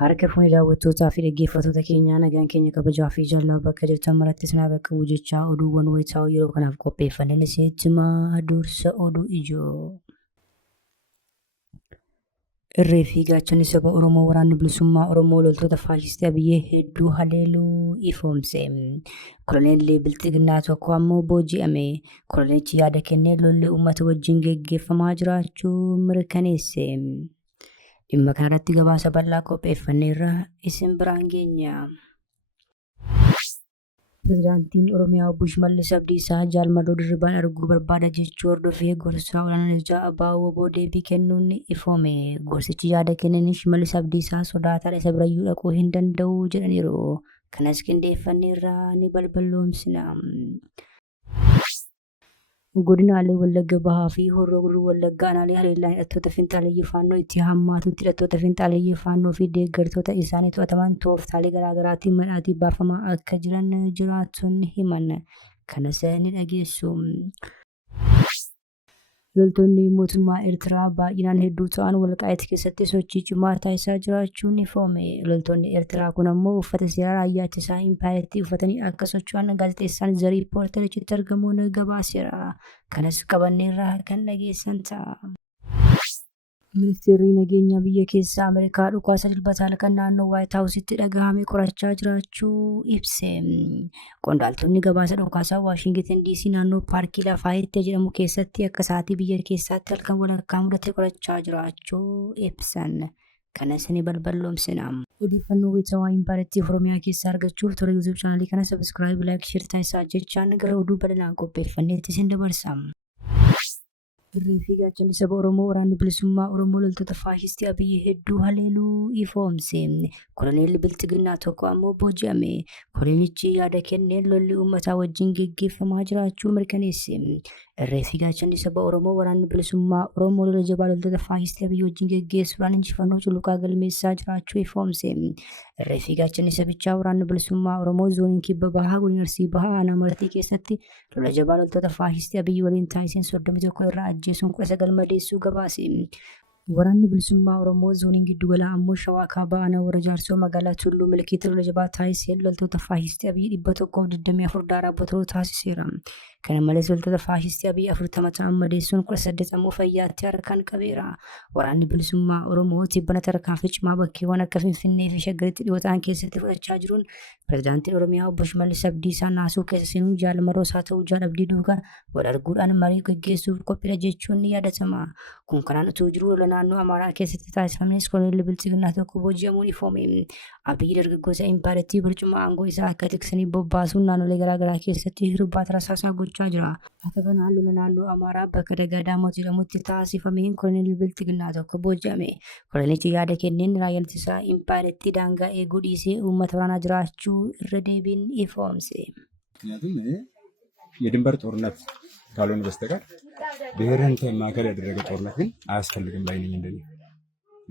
Harka fuuni daawwattootaa fi dhaggeeffattoota keenyaa nagaan keenya kabajaa fi jaalala bakka jirtan maratti isin qaqqabu jechaa oduuwwan wayitaawoo yeroo kanaaf qopheeffanneen isinitti himaa dursa oduu ijoo. Irree fi gaachanni saba Oromoo waraanni bilisummaa Oromoo loltoota faashistii Abiyyee hedduu haleeluu ifoomse. Koloneel Bilxiginnaa tokko ammoo booji'ame. Koloneelichi yaada kennee lolli uummata wajjin geggeeffamaa jiraachuu mirkaneesse. Dhimma kanarratti gabaasa bal'aa qopheeffanneerra isin biraan geenya. Pirezidaantiin Oromiyaa Obbo Shimallis Abdiisaa Jaalmaroo Dirribaan arguu barbaada jechuu hordofee gorsaa olaanaa ja'a ABO deebii kennuun ifoome. Gorsichi yaada kenneen Shimallis Abdiisaa sodaataan isa birayyuu dhaquu hin danda'u jedhaniiru. Kanas qindeeffanneerraa ni balballoomsina. Godinaalee Wallagga Bahaa fi Horroo Guduruu Wallaggaa aanaalee haleellaan hidhattoota Finxaaleeyyii Faannoo itti hammaatutti hidhattoota Finxaaleeyyii Faannoo fi deeggartoota isaanii to'ataman tooftaalee garaagaraatiin manaatii baafamaa akka jiran jiraattonni himan. Kanas ni dhageessu. Loltoonni mootummaa Eertiraa baay'inaan hedduu ta'an Walqaayiit keessatti sochii cimaa taasisaa jiraachuun ifoome. Loltoonni Eertiraa kun ammoo uffata seeraa raayyaa ittisaa Impaayeritti uffatanii akka socho'an gaazexeessaan The Reporterichitti argamuun gabaaseera. Kanas qabanneerraa kan dhageessan ta'a. Ministeerri nageenyaa biyya keessaa Ameerikaa dhukaasa dilbataa kan naannoo Waayit Haawusitti dhagahame qorachaa jiraachuu ibse. Qondaaltonni gabaasa dhukaasaa Waashingitan DC naannoo paarkii Lafaayitti jedhamu keessatti akka sa'aatii biyya keessaatti halkan walakkaa mudate qorachaa jiraachuu ibsan. Kanas ni balballoomsina. Odeeffannoo wayitaawaa Impaayeritti Oromiyaa keessaa argachuuf toora YouTube chaanalii kana sabiskiraayib, laayik, sheer taasisaa jechaan gara oduu bal'inaan qopheeffanneetti isin dabarsa. Irree fi gaachanni saba Oromoo waraanni bilisummaa Oromoo loltoota faashistii Abiyyee hedduu haleeluu ifoomse. Koloneel Bilxiginnaa tokko ammoo booji'ame. Koloneelichi yaada kenneen lolli uummataa wajjin geggeeffamaa jiraachuu mirkaneesse. Irree fi gaachanni saba Oromoo waraanni bilisummaa Oromoo lola jabaa loltoota faashistii Abiyyee wajjin geggeessuudhaan injifannoo culuqaa galmeessaa jiraachuu ifoomse. Irree fi gaachanni sabichaa waraanni bilisummaa Oromoo zooniin kibba bahaa godina Arsii bahaa aanaa Martii keessatti lola jabaa loltoota faashistii Abiyyee waliin taasiseen 31 irraa ajjeesuun 19 madeessuu gabaase. Waraanni bilisummaa Oromoo zooniin giddugalaa ammoo Shawaa Kaabaa aanaa warra Jaarsoo magaalaa Tulluu Milkiitti lola jabaa taasiseen loltoota faashistii Abiyyee 124 daaraa botoroo taasiseera. Kana malees loltoota faashistii Abiyyee 40 ta'an madeessuun 18 ammoo fayyaatti harkaan qabeera. Waraanni bilisummaa Oromoo tibbana tarkaanfii cimaa bakkeewwan akka Finfinnee fi Shaggaritti dhiyoo ta'an keessatti fudhachaa jiruun pirezidaantiin Oromiyaa Obbo Shimallis Abdiisaa naasuu keessa seenuun Jaalmaroo isaa ta'uu Jaalabdii duukaa wal arguudhaan marii gaggeessuuf qophiidha jechuun ni yaadatama. Kun kanaan utuu jiruu lola naannoo Amaaraa keessatti taasifamnis Koloneel Bilxiginnaa tokko booji'amuun ifoome. Abiyyee dargaggoota Impaayeritti barcuma aangoo isaa akka tiksanii bobbaasuun naannolee garaagaraa keessatti hirbaata rasaasaa gochaa jira. Akka kanaan lola naannoo Amaaraa bakka Dagaa Daamoot jedhamutti taasifameen Koloneel Bilxiginnaa tokko booji'ame. Koloneelichi yaada kenneen raayyaan ittisaa Impaayeritti daangaa eeguu dhiisee uummata waraanaa jiraachuu irra deebiin ifoomse. የድንበር ጦርነት ካልሆነ በስተቀር ብሔርን ማዕከል ያደረገ ጦርነት ግን አያስፈልግም ባይ ነኝ። እንደኔ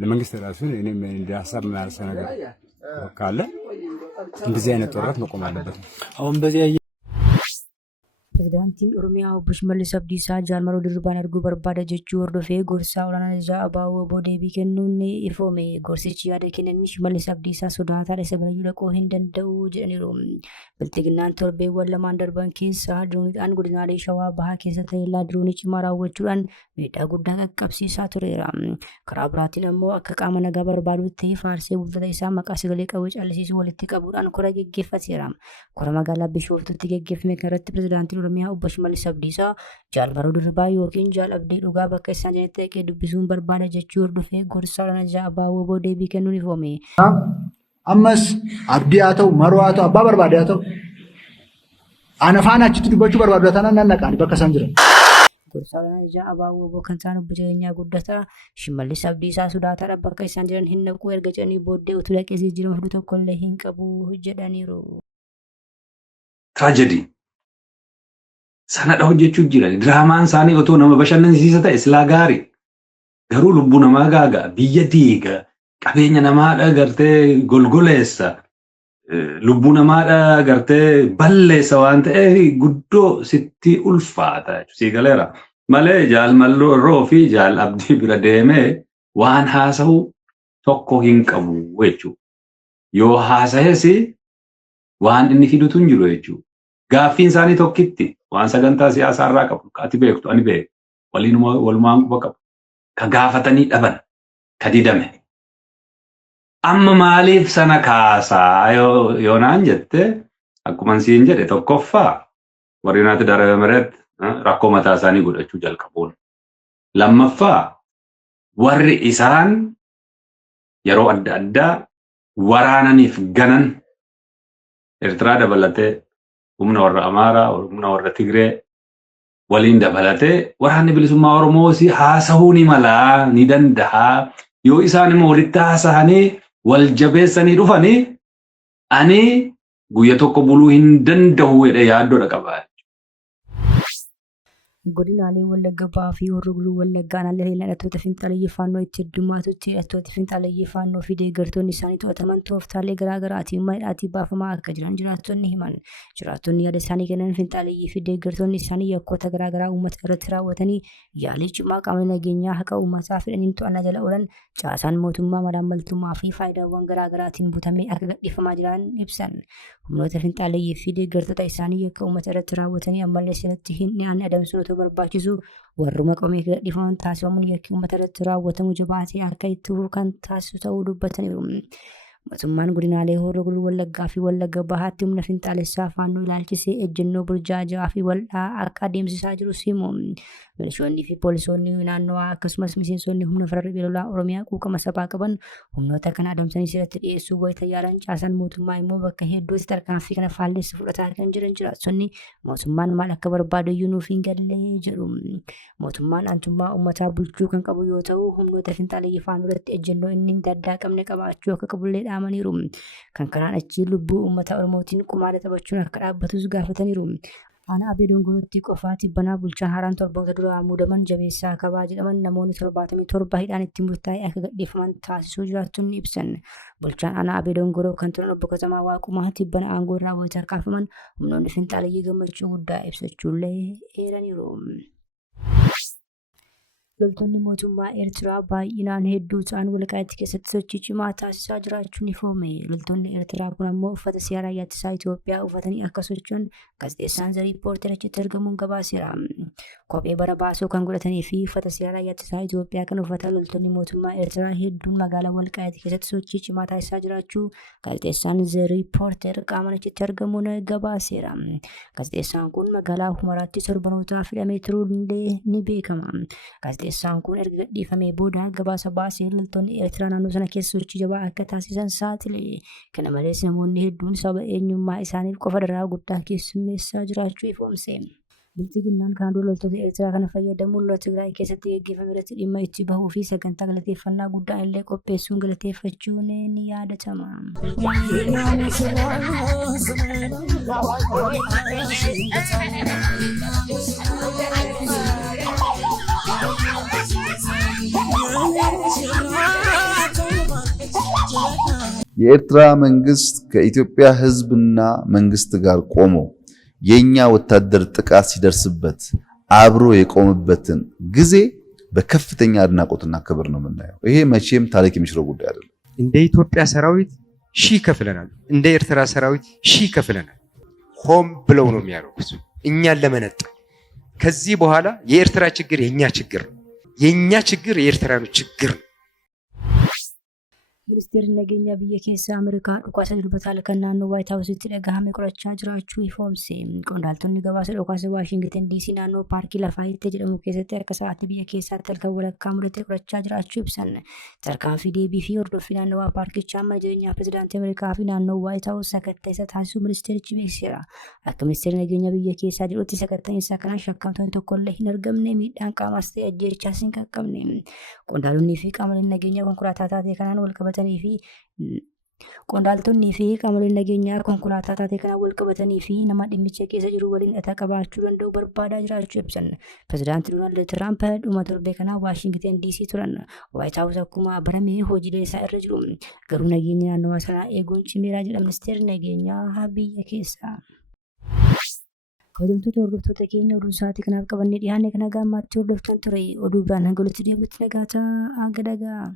ለመንግስት ራሱ እኔም እንደ ሀሳብ ማያርሰ ነገር ካለ እንደዚህ አይነት ጦርነት መቆም አለበት። አሁን በዚህ Pirezidaantiin Oromiyaa Obbo Shimallis Abdiisaa Jaalmaroo Dirribaan arguu barbaada jechuu hordofee gorsaa olaanaa ja'a ABO deebii kennuun ni ifoome. Gorsichi yaada kenneen Shimallis Abdiisaa sodaataan isa birayyuu dhaquu hin danda'u jedhaniiru. Bilxiginnaan torbeewwan lamaan darban keessa dirooniidhaan godinaalee Shawaa Bahaa keessatti haleellaa diroonii cimaa raawwachuudhaan miidhaa guddaa qaqqabsiisaa tureera. Karaa biraatiin ammoo akka qaama nagaa barbaadutti faarsee buufata isaa maqaa sagalee qawwee callisiisuu walitti qabuudhaan kora geggeeffateera. Kora magaalaa Bishooftuutti geggeeffame kanarratti pirezidaantiin Oromiyaa Obbo Shimallis Abdiisaa Jaalmaroo Dirribaa yookiin Jaalabdii dhugaa bakka isaan jedhanitti dhaqee dubbisuun barbaada jechuu hordofee gorsaa olaanaa ja'a ABO deebii kennuun ifoome. Ammas abdii haa ta'u maroo haa ta'u abbaa barbaade haa ta'u ana faana achitti dubbachuu barbaadu taanaan nannaqaan bakka isaan jiran. Gorsaa olaanaa ja'a ABO kan ta'an obbo Jireenyaa Guddataa Shimallis Abdiisaa sodaataadha bakka isaan jiran hin naquu erga jedhanii booddee utuu dhaqee jijjiirama fiduu tokkollee hin qabu jedhaniiru. Tragedy. Sanadha hojjechuu jiran diraamaan isaanii otoo nama bashannansiisa ta'e silaa gaarii garuu lubbuu namaa gaaga biyya diiga qabeenya namaadha gartee golgoleessa lubbuu namaadha gartee balleessa waan ta'eef guddoo sitti ulfaata si galeera malee Jaalmaroo fi Jaalabdii bira deemee waan haasa'u tokko hin qabu jechuudha. Yoo haasa'es waan inni fidutu hin jiru jechuudha. Gaaffiin isaanii tokkitti waan sagantaa siyaasaa irraa qabu. Ati beektu ani beeku. Walumaan quba qabu. Ka gaafatanii dhaban. Ka didame. Amma maaliif sana kaasaa yoo naan jette akkuma siin jedhe tokkoffaa warri naati darbe mareetti rakkoo mataa isaanii godhachuu jalqabuun. Lammaffaa warri isaan yeroo adda addaa waraananiif ganan Eertiraa dabalatee humna warra Amaaraa, humna warra Tigree waliin dabalatee waraanni bilisummaa Oromoos haasa'uu ni mala ni danda'a. Yoo isaan immoo walitti haasa'anii wal jabeessanii dhufanii ani guyya tokko buluu hin danda'u jedhee yaaddoodha qaba. Godinaalee Wallagga Bahaa fi Horroo Guduruu Wallaggaa naannoo hidhattoota Finxaaleeyyii Faannoo itti heddummaatutti hidhattoota Finxaaleeyyii Faannoo fi deeggartoonni isaanii to'ataman tooftaalee garaagaraatiin hidhaatii baafamaa akka jiran jiraattonni himan. Jiraattonni yaada isaanii kennan Finxaaleeyyii fi deeggartoonni isaanii yakkoota garaagaraa uummata irratti raawwatanii yaalii cimaa qaama nageenyaa haqa uummataa fedhaniin to'annaa jala oolan caasaan mootummaa malaammaltummaa fi faayidaawwan garaagaraatiin butamee akka gadhiifamaa jiran ibsan. Humnoota Finxaaleeyyii fi deeggartoota isaanii yakka uummata irratti raawwatanii ammallee sirriitti hin dhiyaanne adamsuun barbaachisu warruma qomee gadhiifaman taasifamuun yakki uummata irratti raawwatamu jabaatee akka itti fufu kan taasisu ta'uu dubbataniiru. Mootummaan godinaalee Horroo Guduruu Wallaggaa fi Wallagga Bahaatti humna Finxaalessaa Faannoo ilaalchisee ejjennoo burjaajaa fi wal'aa akka adeemsisaa jirus himu. Milishoonni fi poolisoonni naannoo akkasumas miseensonni humna farra lolaa Oromiyaa quuqama sabaa qaban humnoota kana adamsanii sirriitti dhiyeessuu wayita yaalan caasaan mootummaa immoo bakka hedduutti tarkaanfii kana faalleessa fudhataa kan jiran jiraattonni mootummaan maal akka barbaadu iyyuu nuuf hin galle jedhu. Mootummaan aantummaa uummataa bulchuu kan qabu yoo ta'u humnoota Finxaaleeyyii Faannoo irratti ejjennoo inni daddaa qabne qabaachuu akka qabullee dhaamaniiru. Kan kanaan achi lubbuu uummata Oromootiin qumaada taphachuun akka dhaabbatus gaafataniiru. Aanaa Abee Dongorootti qofaatti banaa bulchaan haaraan torboota duraa muudaman Jabeessaa Kabaa jedhaman namoonni 77 hidhaan itti murtaa'e akka gadhiifaman taasisuu jiraattonni ibsan. Bulchaan aanaa Abee Dongoroo kan turan obbo Katamaa Waaqumaatti bana aangoo irraa wayita kaafaman humnoonni Finxaaleeyyii gammachuu guddaa ibsachuullee eeraniiru. Loltoonni mootummaa Eertiraa baay'inaan hedduu ta'an Walqaayitti keessatti sochii cimaa taasisaa jiraachuun ifoome. Loltoonni Eertiraa kun ammoo uffata seeraa yaaddisaa Itoophiyaa uffatanii akka socho'an gaazexeessaan The Reporter achitti argamuun gabaaseera. Kophee bara baasoo kan godhatanii fi uffata seeraa yaaddisaa Itoophiyaa kan uffatan loltoonni mootummaa Eertiraa hedduun magaalaa Walqaayitti keessatti sochii cimaa taasisaa jiraachuu gaazexeessaan The Reporter qaamaan achitti argamuun gabaaseera. Gaazexeessaan kun magaalaa Humaraatti torbanootaaf hidhamee turuunillee ni beekama. Gaazexeessaan kun erga gadhiifamee booda gabaasa baasee loltoonni Eertiraa naannoo sana keessa sochii jabaa akka taasisan saaxile. Kana malees namoonni hedduun sababa eenyummaa isaaniif qofa dararaa guddaa keessummeessaa jiraachuu ifoomse. Bilchiginnaan kan dura loltoota Eertiraa kana fayyadamuun lola Tigraay keessatti gaggeeffame irratti dhimma itti bahuu fi sagantaa galateeffannaa guddaa illee qopheessuun galateeffachuun ni yaadatama. የኤርትራ መንግስት ከኢትዮጵያ ህዝብና መንግስት ጋር ቆሞ የኛ ወታደር ጥቃት ሲደርስበት አብሮ የቆመበትን ጊዜ በከፍተኛ አድናቆትና ክብር ነው የምናየው። ይሄ መቼም ታሪክ የሚሽረው ጉዳይ አይደለም። እንደ ኢትዮጵያ ሰራዊት ሺህ ከፍለናል፣ እንደ ኤርትራ ሰራዊት ሺህ ከፍለናል። ሆም ብለው ነው የሚያደርጉት እኛን ለመነጠል። ከዚህ በኋላ የኤርትራ ችግር የኛ ችግር ነው፣ የኛ ችግር የኤርትራኖች ችግር ነው። Ministeerri nageenyaa biyya keessaa Ameerikaa dhukaasa dubbataal kan naannoo Waayit Haawusitti dhagahame qorachaa jiraachuu ifoomse. Qondaaltonni gabaasa dhukaasa Waashingitan DC naannoo paarkii Lafaayitti jedhamu keessatti akka sa'aatii biyya keessaatti halkan walakkaa mudate qorachaa jiraachuu ibsan. Tarkaanfii deebii fi hordoffii naannawaa paarkichaa amma jireenyaa pirezidaantii Ameerikaa fi naannoo Waayit Haawus sakatta'insa taasisuu ministeerichi beeksiseera. Akka ministeerri nageenyaa biyya keessaa jedhutti sakatta'insa kana shakkamtoonni tokkollee hin argamne, miidhaan qaamaas ta'e ajjeechaas hin qaqqabne. Qondaaltonnii fi qaamoleen nageenyaa konkolaataa taatee kanaan wal qabatanii fi qondaaltonnii fi qaamoleen nageenyaa konkolaataa taatee kanaan wal qabatanii fi nama dhimmicha keessa jiru waliin hidhata qabaachuu danda'u barbaadaa jiraachuu ibsan. Pirezidaantii Doonaald Tiraamp dhuma torbee kanaa Waashingitan DC turan. Waayit Haawus akkuma barame hojiilee isaa irra jiru. Garuu nageenya naannawaa sanaa eeguun cimeeraa jedha ministeerri nageenyaa biyya keessaa. Kabajamtoota hordoftoota keenya oduu isaatii kanaaf qabannee dhiyaanne kana gaammaatti hordoftan ture. Oduu biraan hanga walitti deebinutti nagaa ta'aa.